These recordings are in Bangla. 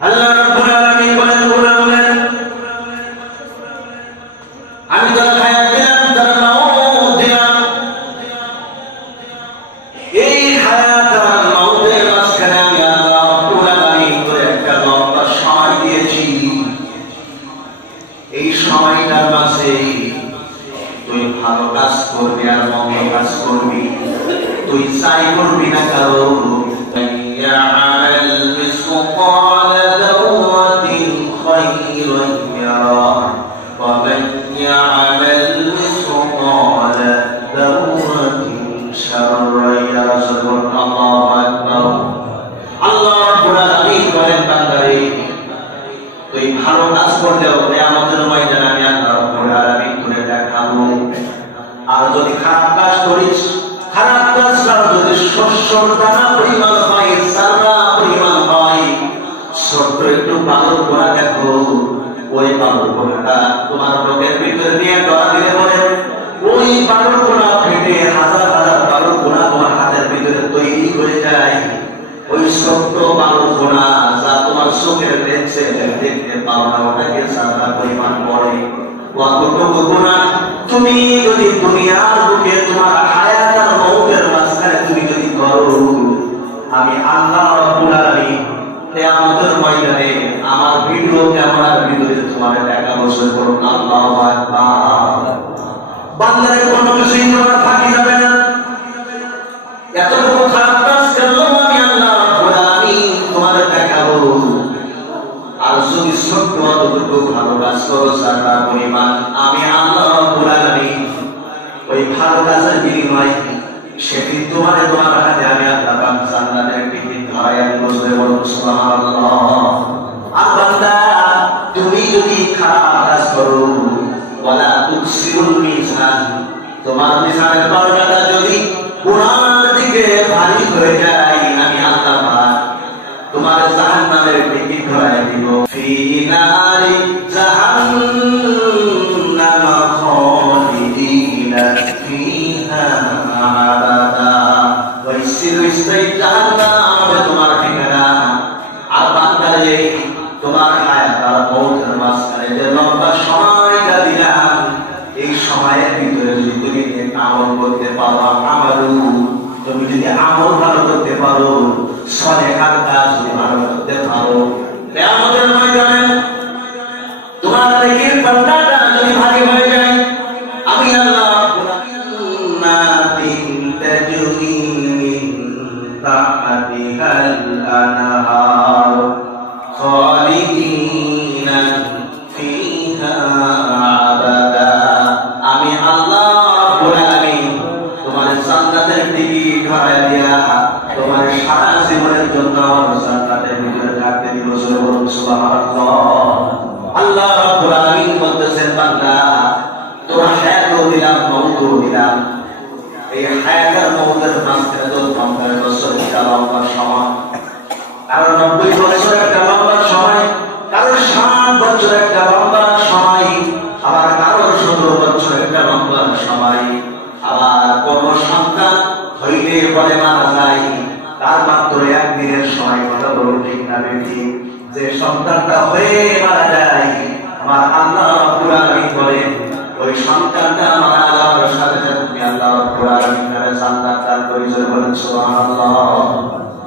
আল্লাহ রাব্বুল আলামিন বলেন বলেন আমি তার হায়াত দিলাম তার মাউত দিলাম এই হায়াত আর মাউতের মাঝখানে আমি আল্লাহ রাব্বুল আলামিন করে একটা লম্বা সময় দিয়েছি এই সময়টার মাঝে তুই ভালো কাজ করবি আর মন্দ কাজ করবি তুই চাই করবি না কারো يعمل مثقال ذرة خيرا يره ومن يعمل مثقال ذرة شرا يره الله أكبر আল্লাহ রাব্বুল আলামিন বলেন বান্দারে তুই ভালো কাজ করলেও কিয়ামতের ময়দানে আমি আল্লাহ রাব্বুল আলামিন তোরে দেখাবো আর যদি খারাপ কাজ করিস খারাপ কাজ যদি শস্যর দানা পরিমাণ হয় সারা পরিমাণ হয় ছোট্ট একটু বালুর গোড়া দেখো ওই বালুর গোড়াটা তোমার লোকের ভিতরে নিয়ে ধরা দিলে বলে ওই বালুর গোড়া ফেটে হাজার হাজার বালুর গোড়া তোমার হাতের ভিতরে তৈরি করে যায় ওই ছোট্ট বালুর গোড়া যা তোমার চোখের দেখছে দেখতে পাও না ওটাকে সারা পরিমাণ পড়ে কতটুকু গোড়া তুমি যদি দুনিয়ার বুকে তোমার হায়াত আর মওতের মাঝখানে তুমি যদি করো আমি আল্লাহ রাব্বুল আলামিন কিয়ামতের ময়দানে আমার ভিডিও ক্যামেরার ভিতরে তোমার দেখাবো বলুন আল্লাহু আকবার বান্দারে কোনো কিছুই তোমার ফাঁকি যাবে না এতটুকু খারাপ কাজ করলেও আমি আল্লাহ রাব্বুল আলামিন তোমার দেখাবো আর যদি ছোট্ট অতটুকু ভালো কাজ করো সারা পরিমাণ আমি আল্লাহ রাব্বুল আলামিন ওই ভালো কাজের বিনিময়ে সেদিন তোমার হাতে আমি আল্লাহ পাক জান্নাতের টিকিট ধরায় বসে বলুন সুবহানাল্লাহ আর বান্দা তুমি যদি খারাপ কাজ করো ওয়ালা তুকসিরুল মিজান তোমার মিজানের দরজাটা যদি গুনাহের দিকে ভারী হয়ে যায় আমি আল্লাহ পাক তোমার জাহান্নামের টিকিট ধরায় দিব ফি নারি জাহান্নাম খালিদিনা ফিহা আবাদা ওই সিলসিলাই জাহান্নাম তোমার ঠিকানা আর বান্দারে তোমার হায়াত আর মওতের মাঝখানে যে লম্বা সময়টা দিলাম এই সময়ের ভিতরে যদি তুমি আমল করতে পারো আমালু তুমি যদি আমল ভালো করতে পারো সলেহার কাজ যদি ভালো করতে পারো কিয়ামতের ময়দানে তোমার নেকির পাল্লাটা যদি ভারী হয়ে যায় আমি আল্লাহ নাতিন তাজরি মিন তাহতিহাল আনহার খালিদিনা ফিহা আবাদা আমি আল্লাহ রাব্বুল আলামিন তোমার জান্নাতের টিকিট ধরায় দিয়া তোমার সারা জীবনের জন্য জান্নাতের ভিতরে থাকতে দিব সুবহানাল্লাহ আল্লাহ রাব্বুল আলামিন বলতেছেন বান্দা তোর হায়াতও দিলাম মওতও দিলাম এই হায়াত আর মওতের মাঝখানে তো 50 বছর একটা লম্বা সময় কারণ 90 বছর একটা লম্বা সময় কারণ 60 বছর একটা লম্বা সময় আবার কারো 17 বছর একটা লম্বা সময় আবার কোন সন্তান হইলে পরে মারা যায় তার মাত্র একদিনের সময় কথা বলুন ঠিক না বেশি যে সন্তানটা হয়ে মারা যায় আমার আল্লাহ রাব্বুল আলামিন বলেন ওই সন্তানটা মারা যাওয়ার সাথে সাথে তুমি আল্লাহ রাব্বুল আলামিনের জান্নাত দান করেছেন বলেন সুবহানাল্লাহ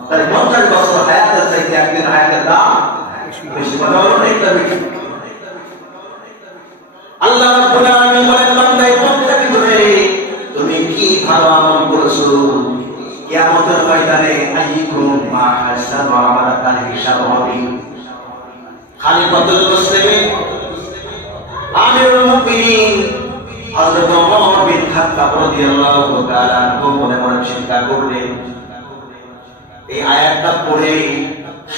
তাই 50 বছর হায়াতের চাইতে একদিন হায়াতের দাম বেশি বলা হলো ঠিক না বেশি আল্লাহ রাব্বুল আলামিন বলেন বান্দা এই প্রত্যেক দিনে তুমি কি ভালো আমল করেছো কিয়ামতের ময়দানে আইকুম মা হাসাবা আমাদের তার হিসাব হবে খলিফাতুল মুসলিমিন আমিরুল মুমিনিন হযরত ওমর বিন খাত্তাব রাদিয়াল্লাহু তাআলা আনহু মনে মনে চিন্তা করলেন এই আয়াতটা পড়ে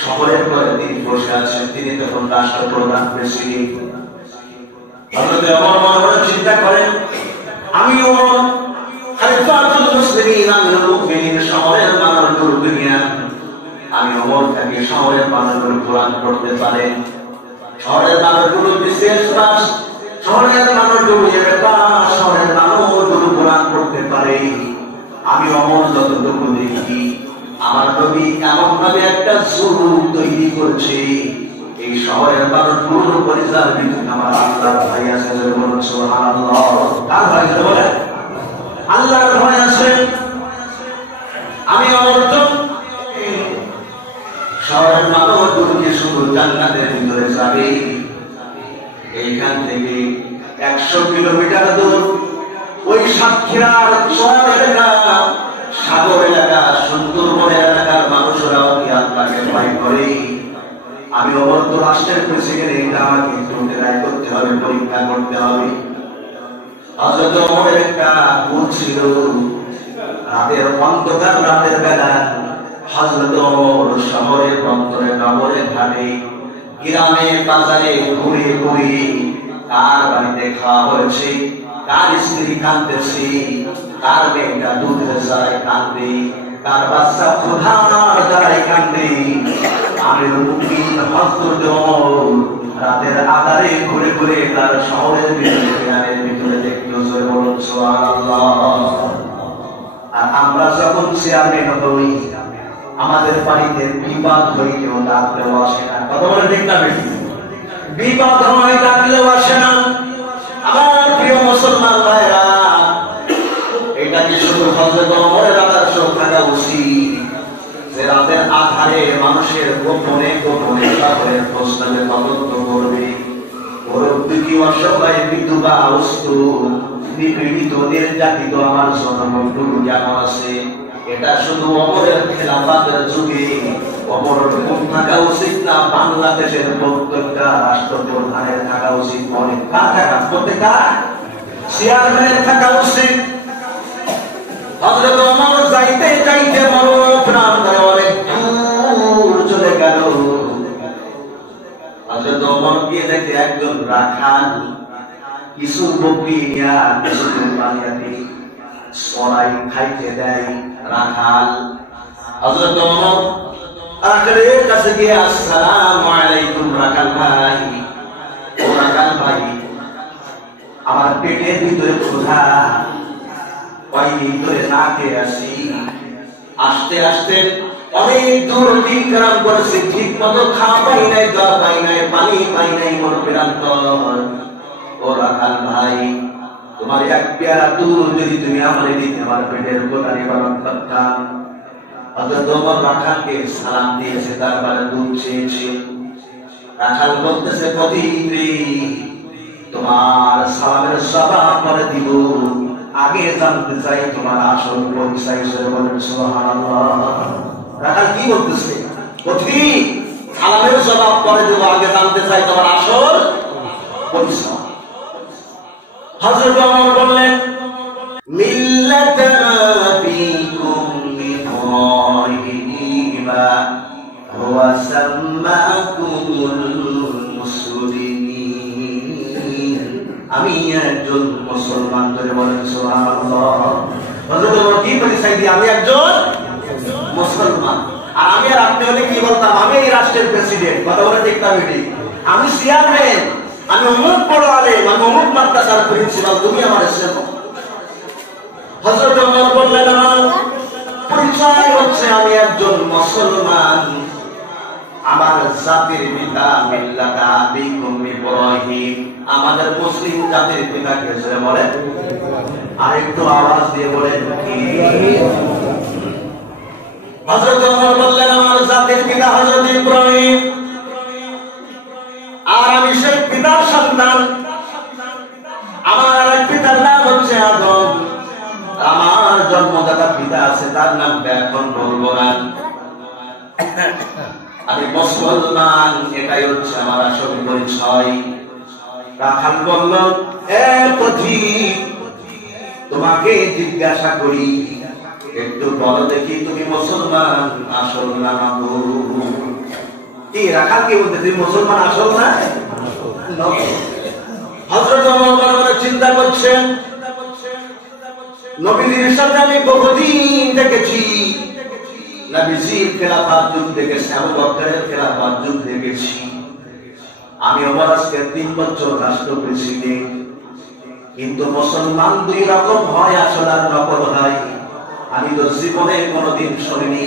শহরের পরে তিনি বসে আছেন তিনি তখন রাষ্ট্রপ্রধান প্রেসিডেন্ট হযরত ওমর মনে মনে চিন্তা করেন আমি ওমর খলিফাতুল মুসলিমিন আমিরুল মুমিনিন শহরের মানুষগুলোকে নিয়ে আমি ওমর থেকে শহরের মানুষগুলো কোরআন পড়তে পারে শহরের মানুষগুলো বিশেষ পাস শহরের মানুষগুলো শহরের মানুষগুলো কোরআন পড়তে পারে আমি ওমর যতটুকু দেখি আমার নবী এমন ভাবে একটা জুলুম তৈরি করছে, এই শহরের মানুষ পুরো পরিচার বিদ্যুৎ আমার আল্লাহর ভাই আছে, বলুন সুবহানাল্লাহ। কার ভাই বলে? আল্লাহর ভাই আছে। আমি অর্জন শহরের মানুষ দুটোকে শুধু জান্নাতের ভিতরে যাবে। এইখান থেকে 100 কিলোমিটার দূর ওই সাতক্ষীরার চর এলাকা, সাগর এলাকা, সুন্দরবন এলাকার মানুষরাও কি আল্লাহকে ভয় করে? আমি অবর্ত রাষ্ট্রের প্রেসিডেন্ট, এটা আমাকে একটু ট্রাই করতে হবে, পরীক্ষা করতে হবে। হযরত ওমরের একটা ভুল ছিল, রাতের অন্ধকার, রাতের বেলা হযরত ওমর শহরের অন্তরে, নগরে, ঘাটে, গ্রামে, বাজারে ঘুরে ঘুরে কার বাড়িতে খাওয়া হয়েছে, কার স্ত্রী কাঁদতেছে, কার মেয়েটা দুধের যায় কাঁদে, কার বাচ্চা ক্ষুধার দ্বারাই কাঁদে, আমির মুমিন হযরত ওমর রাতের আঁধারে ঘুরে ঘুরে তার শহরের ভিতরে, গ্রামের ভিতরে দেখলো। বলুন সুবহানাল্লাহ। আর আমরা যখন চেয়ারম্যান হই, আমাদের বাড়িতে বিবাদ হইলেও ডাকলেও আসে না। কথা বলে ঠিক না বেশি? বিবাদ হয়, ডাকলেও আসে না। আমার প্রিয় মুসলমান ভাইরা, এটা কি শুধু হযরত ওমরের আদর্শ থাকা উচিত যে রাতের আধারে মানুষের গোপনে গোপনে তাদের প্রশ্নের তদন্ত করবে? পরবর্তী অসহায় বিধবা অবস্থু নিপীড়িত নির্যাতিত আমার জনগণগুলো যেমন আছে, এটা শুধু ওমরের খেলাফতের যুগে ওমরের থাকা উচিত না, বাংলাদেশের প্রত্যেকটা রাষ্ট্রপ্রধানের থাকা উচিত। অনেক কার থাকা, প্রত্যেকটা চেয়ারম্যানের থাকা উচিত। হযরত ওমর যাইতে যাইতে বড় প্রাণ ধরে অনেক দূর চলে গেল। হযরত ওমর গিয়ে দেখে একজন রাখাল কিছু বকরি নিয়া কিছু পানিয়াতে সরাই খাইতে দেয় রাখাল। হযরত ওমর রাখালের কাছে গিয়ে আসসালামু আলাইকুম রাখাল ভাই। ও রাখাল ভাই, আমার পেটের ভিতরে ক্ষুধা, কয়েকদিন ধরে না খেয়ে আসি, আসতে আসতে অনেক দূর অতিক্রম করেছি, ঠিক মতো খাওয়া পাই নাই, দোয়া পাই নাই, পানি পাই নাই, মন প্রান্তর। ও রাখাল ভাই, তোমার এক পেয়ালা দুধ যদি তুমি আমারে দিতে, আমার পেটের গোটা নিবারণ করতাম। হযরত ওমর রাখালকে সালাম দিয়েছে, তারপরে দুধ চেয়েছে। রাখাল বলতেছে, প্রতিদিন তোমার সালামের জবাব পরে দিব, আগে জানতে চাই তোমার আসল পরিচয়। বলেন সুবহানাল্লাহ। রাখাল কি বলতেছে? প্রতিদিন সালামের জবাব পরে দেব, আগে জানতে চাই তোমার আসল পরিচয়। হযরত ওমর বললেন, মিল্লাতা আবিকুম ইব্রাহিম ওয়া সাম্মাকুমুল মুসলিমিন। আমি একজন মুসলমান। ধরে বলেন সুবহানাল্লাহ। হযরত ওমর কি পরিচয় দিয়ে? আমি একজন মুসলমান। আর আমি আর আপনি হলে কি বলতাম? আমি এই রাষ্ট্রের প্রেসিডেন্ট। কথা বলে ঠিক না বেটি? আমি চেয়ারম্যান, আমি অমুক বড় আলেম, আমি অমুক মাদ্রাসার প্রিন্সিপাল, তুমি আমার সেবক। হযরত ওমর বললেন, আমার পরিচয় হচ্ছে আমি একজন মুসলমান। আমার জাতির পিতা মিল্লাতা আবিকুম ইব্রাহিম, আমাদের মুসলিম জাতির পিতা কে বলেন? আরেকটু আওয়াজ দিয়ে বলেন কি? হযরত ওমর বললেন, আমার জাতির পিতা হযরত ইব্রাহিম, আর আমি সেই পিতার সন্তান। আমার পিতার নাম হচ্ছে আদম। আমার জন্মদাতা পিতা আছে, তার নাম এখন বলবো না। আমি মুসলমান, এটাই হচ্ছে আমার আসল পরিচয়। রাখাল বলল, এ পথিক, তোমাকে জিজ্ঞাসা করি, একটু বলো দেখি তুমি মুসলমান আসল না নকল? কি রাখাল কি বলতে, তুমি মুসলমান আসল না নকল? হযরত ওমর মনে চিন্তা করছেন, নবীর সাথে আমি বহুদিন দেখেছি, নবীজির খেলাফত যুগ দেখেছি, আবু বকরের খেলাফত যুগ দেখেছি। আমি ওমর আজকে 3 বছর রাষ্ট্র প্রেসিডেন্ট, কিন্তু মুসলমান দুই রকম হয়, আসল আর নকল হয়। আমি তো জীবনে কোনোদিন শুনিনি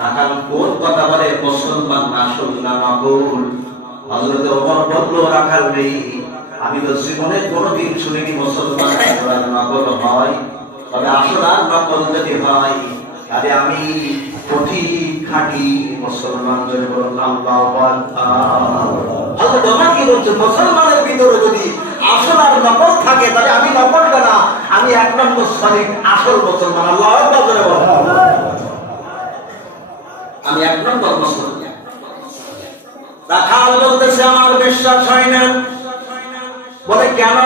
রাখাল কোন কথা বলে? মুসলমান আসল না নকল? হযরত ওমর বলল, রাখাল নেই, আমি তো জীবনে কোনোদিন শুনিনি মুসলমান নকল হয়। তবে আসল আর নকল যদি হয় তাহলে আমি কোটি খাঁটি মুসলমান। যদি বললাম হযরত ওমর কি বলছে? মুসলমানের ভিতরে যদি আসল আর নকল থাকে তাহলে আমি নকলটা না, আমি 1 নম্বর সঠিক আসল মুসলমান। আল্লাহু আকবার বলে বল, আমি 1 নম্বর মুসলমান। রাখাল বলতেছে, আমার বিশ্বাস হয় না। বলে কেন?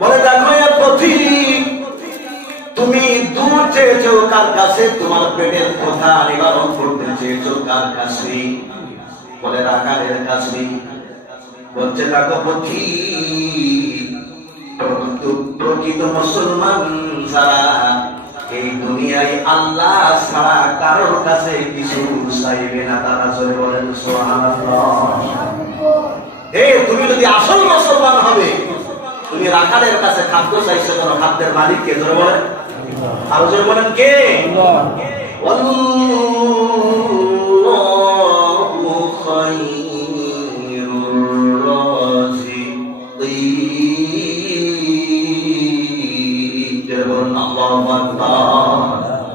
বলে দেখো এ পথিক, তুমি দূর চেয়েছো কার কাছে? তোমার পেটের কথা নিবারণ করতে চেয়েছো কার কাছে? বলে রাখালের কাছে। বলছে দেখো পথিক, প্রকৃত মুসলমান ছাড়া এই দুনিয়ায় আল্লাহ ছাড়া কারোর কাছে কিছু চাইবে না। তারা জোরে বলেন সুবহানাল্লাহ। তুমি যদি আসল মুসলমান হবে, তুমি রাখালের কাছে খাদ্য চাইছো কেন? খাদ্যের মালিক কে? জোরে বলেন, আরো জোরে বলেন কে?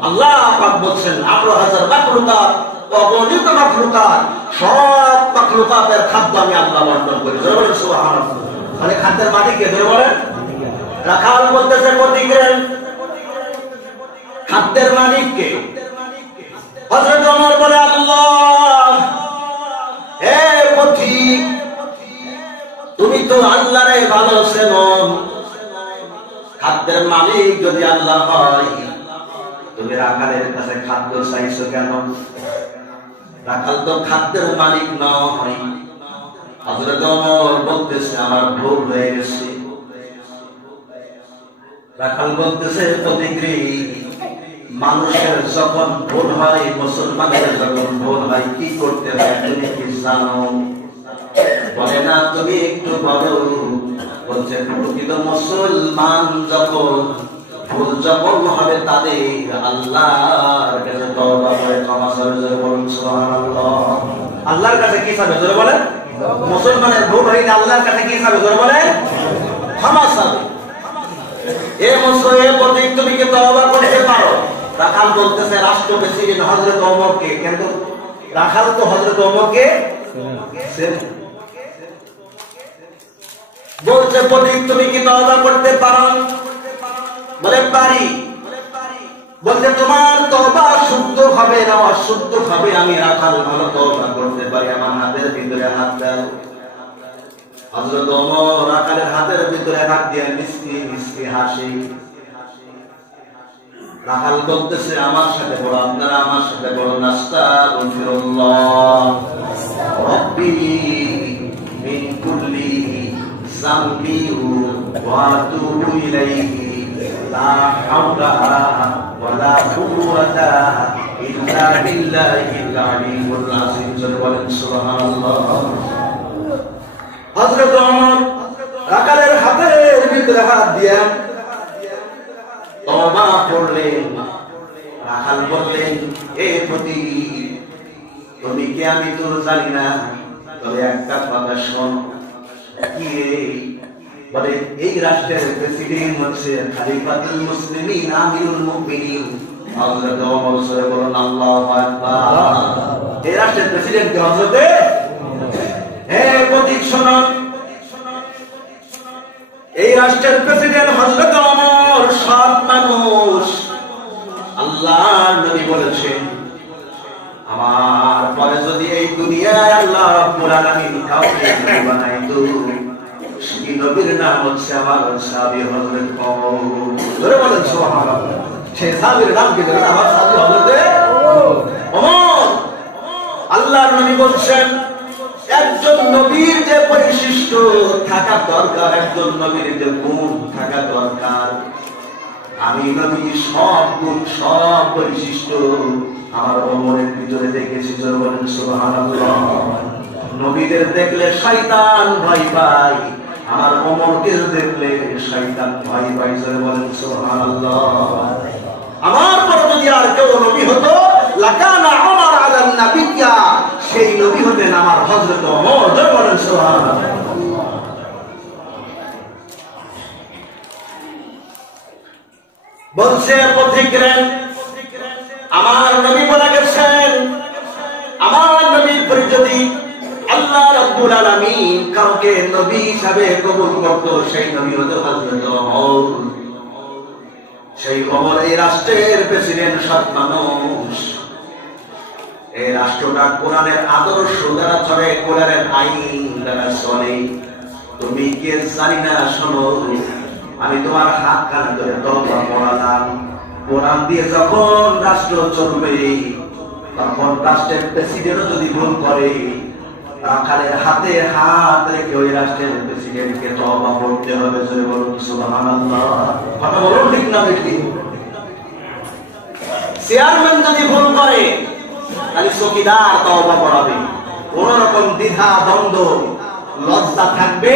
আল্লাহ পাক বলছেন 18,000 মাখলুকাত, অগণিত মাখলুকাত, সব মাখলুকাতের খাদ্য আমি আল্লাহ বন্টন করি। জোরে বলেন সুবহানাল্লাহ। মানে খাদ্যের মালিক কে? জোরে বলেন। রাখাল বলতেছে পথিকের খাদ্যের মালিক কে? হযরত ওমর বলে আল্লাহ। হে পথিক, তুমি তো আল্লাহরে ভালো চেনো। খাদ্যের মালিক যদি আল্লাহ হয়, তুমি রাখালের কাছে খাদ্য চাইছো কেন? রাখাল তো খাদ্যের মালিক নয়। হযরত ওমর বলতেছে আমার ভুল হয়ে গেছে। রাখাল বলতেছে পথিকরে, মানুষের যখন ভুল হয়, মুসলমানের যখন ভুল হয়, কি করতে হয় তুমি কি জানো? বলে না, তুমি একটু বলো। বলছে প্রকৃত মুসলমান যখন ভুল যখন হবে তাদের আল্লাহর কাছে তওবা করে ক্ষমা চাইবে। জোরে বলুন সুবহানাল্লাহ। আল্লাহর কাছে কি চাইবে? জোরে বলেন। মুসলমানের ভুল হইলে আল্লাহর কাছে কি চাইবে? জোরে বলেন, ক্ষমা চাইবে। পথিক, তুমি কি তওবা করতে পারো? রাখাল বলতেছে রাষ্ট্র প্রেসিডেন্ট হযরত ওমরকে, কিন্তু রাখাল তো হযরত ওমরকে বলছে পথিক, তুমি কি তওবা করতে পারো? বলে পারি। বলছে তোমার তওবা শুদ্ধ হবে না অশুদ্ধ হবে? আমি রাখাল ভালো তওবা করতে পারি, আমার হাতের ভিতরে হাত দাও। হযরত ওমর রাখালের হাতের ভিতরে হাত দিয়ে মিষ্টি মিষ্টি হাসি। রাখাল বলতেছে আমার সাথে বড়, আপনারা আমার সাথে বড়। নাস্তাগফিরুল্লাহ রাব্বি মিন কুল্লি যামবি ওয়া আতুবু ইলাইহি লা হাওলা ওয়ালা কুওয়াতা ইল্লা বিল্লাহিল আলিয়্যিল আযীম। বলেন সুবহানাল্লাহ। হযরত ওমর রাখালের হাতের ভিতরে হাত দিয়ে তওবা করলেন। রাখাল বললেন, এ পথিক, তুমি কি আমি তোর জানি না, তবে একটা কথা শোন। কি রে? বলে এই রাষ্ট্রের প্রেসিডেন্ট হচ্ছে খলিফাতুল মুসলিমিন আমিরুল মুমিনিন হযরত ওমর। সরে বলুন আল্লাহু আকবার। এই রাষ্ট্রের প্রেসিডেন্ট কে? হযরত। হে পথিক শোনো, এই রাষ্ট্রের প্রেসিডেন্ট হযরত ওমর সৎ মানুষ। আল্লাহর নবী বলেছেন, আমার পরে যদি এই দুনিয়ায় আল্লাহ রাব্বুল আলামিন কাউকে নবী বানাইতো, সেই নবীর নাম হচ্ছে আমার সাহাবী হযরত ওমর। জোরে বলেন সুবহানাল্লাহ। সেই সাহাবীর নাম কি জানেন? আমার সাহাবী হযরত ওমর। আল্লাহর নবী বলছেন, একজন নবীর যে বৈশিষ্ট্য থাকা দরকার, একজন নবীর যে গুণ থাকা দরকার, আমি নবী সব গুণ সব বৈশিষ্ট্য আমার ওমরের ভিতরে দেখেছি। জোরে বলেন সুবহানাল্লাহ। নবীদের দেখলে শয়তান ভয় পায়, আমার ওমরকে দেখলে শয়তান ভয় পায়। জোরে বলেন সুবহানাল্লাহ। আমার পর যদি আর কেউ নবী হতো লাকানা উমর আলান নাবিয়্যা, সেই নবী হতেন আমার হযরত ওমর। জয় বলেন সুবহানাল্লাহ। বলছে পথিকরা, আমার নবী বলে গেছেন, আমার নবীর পরে যদি আল্লাহ রাব্বুল আলামিন কাউকে নবী হিসাবে কবুল করত, সেই নবী হতো হযরত ওমর। সেই ওমর এই রাষ্ট্রের প্রেসিডেন্ট, সৎ মানুষ। এই রাষ্ট্রটা কোরআনের আদর্শ দ্বারা চলে, কোরআনের আইন দ্বারা চলে। তুমি কে জানি না, শোনো, আমি তোমার হাত কানে ধরে তওবা পড়ালাম। কোরআন দিয়ে যখন রাষ্ট্র চলবে, তখন রাষ্ট্রের প্রেসিডেন্ট যদি ভুল করে, রাখালের হাতে হাত রেখে ওই রাষ্ট্রের প্রেসিডেন্টকে তওবা পড়তে হবে। জোরে বলুন সুবহানাল্লাহ। কথা বলুন ঠিক না বেশি? চেয়ারম্যান যদি ভুল করে, তাহলে চৌকিদার তওবা পড়াবে। কোন রকম দ্বিধা দ্বন্দ্ব লজ্জা থাকবে?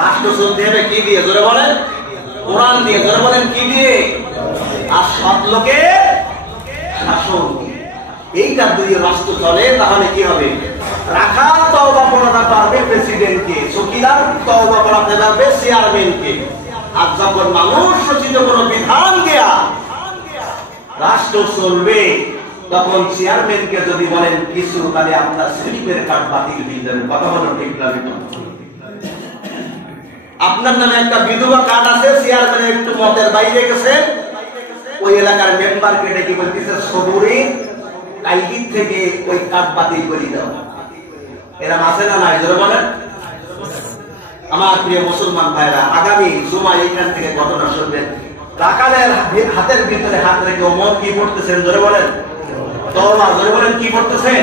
রাষ্ট্র চলতে হবে কি দিয়ে? জোরে বলেন কোরআন দিয়ে। জোরে বলেন কি দিয়ে? আর সৎ লোকে শাসন দিয়ে। এইটা দুই রাষ্ট্র চলে, তাহলে কি হবে? রাখাল তওবা পড়াতে পারবে প্রেসিডেন্টকে, চৌকিদার তওবা পড়াতে পারবে চেয়ারম্যানকে। আর যখন মানুষ রচিত কোনো বিধান দেয়া রাষ্ট্র চলবে, তখন চেয়ারম্যানকে যদি বলেন কিছু, তাহলে আপনার স্লিপের কার্ড বাতিল হয়ে যাবে। কথা বলো ঠিক না? আপনার নামে একটা বিধবা কার্ড আছে, চেয়ারম্যান একটু মতের বাইরে গেছে, ওই এলাকার মেম্বারকে ডেকে বলতেছে সবুরে কালগির থেকে ওই কার্ড বাতিল করে দাও। এরা আছে না নাই? জোরে বলেন। আমার প্রিয় মুসলমান ভাইরা, আগামী জুমায় এখান থেকে ঘটনা শুনবেন। রাখালের হাতের ভিতরে হাত রেখে ওমর কি পড়তেছেন? জোরে বলেন তওবা। জোরে বলেন কি পড়তেছেন?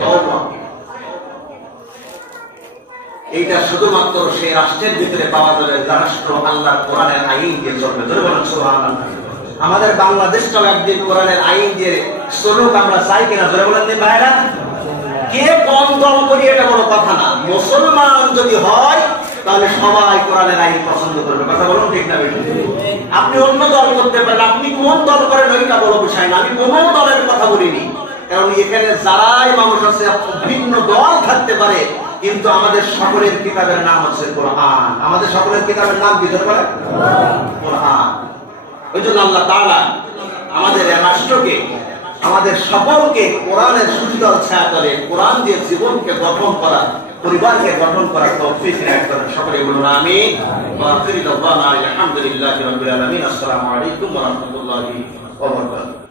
তওবা। এইটা শুধুমাত্র সেই রাষ্ট্রের ভিতরে পাওয়া যাবে যে রাষ্ট্র আল্লাহর কোরআনের আইন দিয়ে চলবে। ধরে বলেন সুবহানাল্লাহ। আমাদের বাংলাদেশটাও একদিন কোরআনের আইন দিয়ে চলুক, আমরা চাই কিনা? ধরে বলেন ভাইরা। কে কোন দল করি এটা বড় কথা না, মুসলমান যদি হয় তাহলে সবাই কোরআনের আইন পছন্দ করবে। কথা বলুন ঠিক না? আপনি অন্য দল করতে পারেন, আপনি কোন দল করেন ওইটা বড় বিষয় না। আমি কোন দলের কথা বলিনি, কারণ এখানে যারাই মানুষ আছে ভিন্ন দল থাকতে পারে, কিন্তু আমাদের সকলের কিতাবের নাম হচ্ছে কোরআন। আমাদের সকলের কিতাবের নাম কি? ধরে বলেন কোরআন। ওই জন্য আল্লাহ তাআলা আমাদের রাষ্ট্রকে, আমাদের সকলকে কোরআনের সুশীতল ছায়াতলে কোরআন দিয়ে জীবনকে গঠন করা, পরিবারকে গঠন করার তৌফিক দান করেন। সকলে বলুন আমিন। ওয়া আখিরু দাওয়ানা আলহামদুলিল্লাহি রাব্বিল আলামিন। আসসালামু আলাইকুম ওয়া রাহমাতুল্লাহি ওয়া বারাকাতুহু।